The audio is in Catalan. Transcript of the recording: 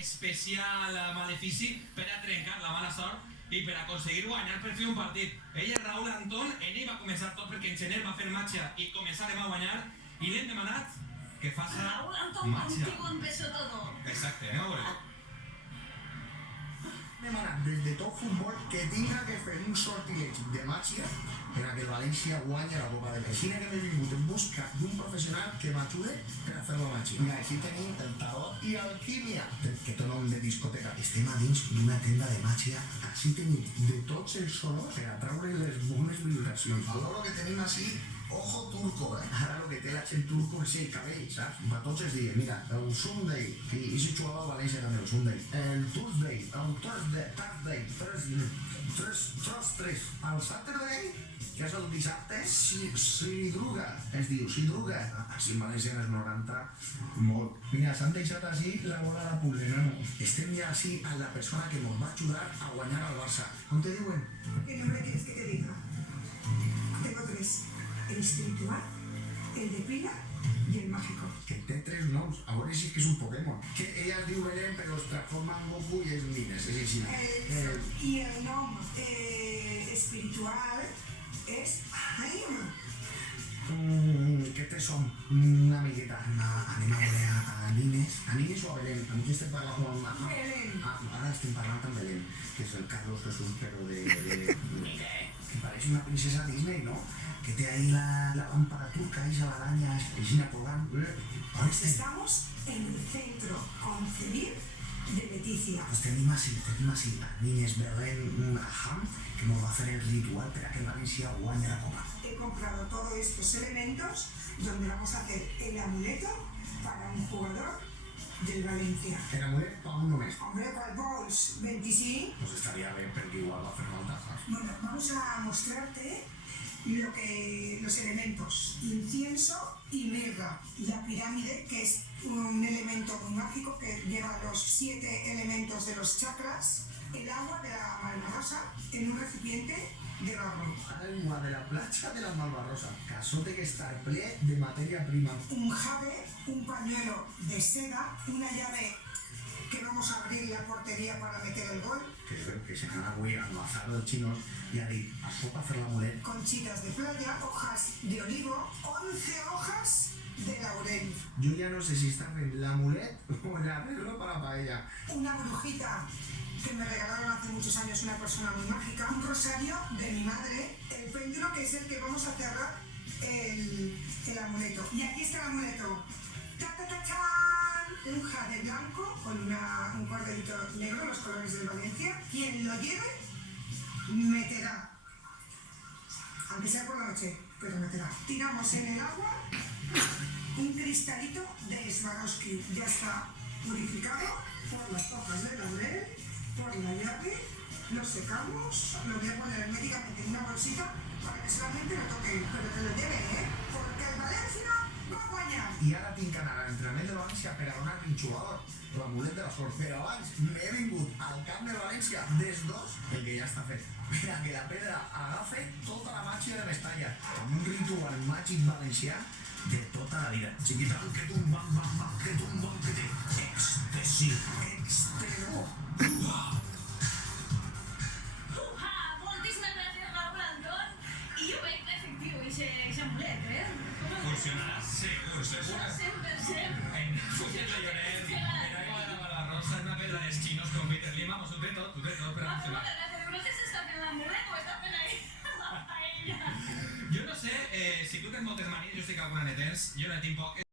especial malefici per a trencar la mala sort i per aconseguir guanyar per fi un partit. Ell és Raúl Antón, ell va començar tot perquè en gener va fer màgia i començarem a guanyar i li hem demanat que faça Raúl Antón, màgia. contigo empezó todo. Exacte, anem a veure. Demanat des de tot futbol que tinga que fer un sortileig de màgia per a que el València guanyi la Copa del Rei. Així que m'he vingut en busca d'un professional que m'ajude per a fer la màgia. Mira, així tenim el tarot i alquímia, que té nom de discoteca. Estem a dins d'una tenda de màgia. Així tenim de tots els olors per atraure les bones vibracions. Alhora que tenim així ojo turco, Ara el que té la gent turco és el cabell, saps? Va tots els dies. Mira, el Sunday, i si jugava a València també, el Sunday. El Tuesday, el Thursday, el Saturday, que és el dissabte, Sidruga, es diu Sidruga. Així en València en els 90, molt. Mira, s'han deixat així la bola de puzzle, no? Estem ja així a la persona que ens va ajudar a guanyar al Barça. Com te diuen? ¿Qué nombre quieres que te diga? Tengo tres. El espiritual, el de pila y el mágico. Que té tres noms, a veure si és que és un Pokémon. Que ella es diu Belén, però es transforma en Goku i és Nines, és així. Y el nombre espiritual es Jaime. Què te som? Una miqueta. Anem a veure a Nines. A Nines o a Belén? Amb qui estem parlant? Belén. Ara estem parlant amb Belén, que és el Carlos Jesús, però de... que pareix una princesa Disney, no? Que té ahí la lámpara turca, esa la araña, Gina Colán. On estem? Estamos en el centro concebir de Leticia. Pues tenim així a Nines Belén Aham, que nos va a hacer el ritual para que Valencia guanye la copa. He comprado todos estos elementos donde vamos a hacer el amuleto para un jugador del Valencia. El amulet pa un només. Hombre, ¿cuál vols? 25. Pues estaría bé perquè igual va a fer falta, saps? Bueno, vamos a mostrarte los elementos: incienso y mirra. La pirámide, que es un elemento muy mágico que lleva los 7 elementos de los chakras. El agua de la Malvarosa en un recipiente de barro. Agua de la planxa de la Malvarrosa. Que això té que estar ple de matèria prima. Un jade, un pañuelo de seda, una llave que vamos a abrir la portería para meter el gol, Que se n'ha avui al bazar dels xinos i ha dit, això per fer l'amulet. conchitas de playa, hojas de olivo, 11 hojas de laurel, Jo ja no sé si està fent l'amulet o l'arreglo para la paella. una brujita que me regalaron hace muchos años una persona muy mágica, un rosario de mi madre, el péndulo que es el que vamos a cerrar el amuleto. Y aquí está el amuleto. ¡Ta, ta, ta, chan! Un jade blanco con un cordelito negro, los colores del Valencia. Quien lo lleve, meterá. Aunque sea por la noche, pero meterá. Tiramos en el agua un cristalito de Swarovski. Ya está purificado por las hojas de laurel, por la llave. Lo secamos, lo voy a poner herméticamente en una bolsita para que solamente lo toque, pero que lo lleve, porque el Valencia va a guanyar. I ara tinc que anar a l'entrenament de València per a donar-li un jugador l'amulet de la sort. Però abans m'he vingut al camp de València des dos, el que ja està fet, per a que la pedra agafe tota la màgia de Mestalla, amb un ritual màgic valencià de tota la vida. Chiquita, que tum, bam, bam, bam, que tum, bam, que te... Éxtasi, extremo. Moltíssimes gràcies, Raúl Antón. I jo veig efectiu, ese amulet, Funcionarà segur, segur. 100%. En Fulles de Lloret, en Aigua de la Malvarrosa, en una pedra dels xinos con Peter Lim, vamos, ho té tot per a funcionar. Moltes gràcies. No sé si està fent l'amulet o està fent ahí la paella. Jo no sé, si tu tens moltes manies, jo sé que alguna ne tens, jo ne tinc poques.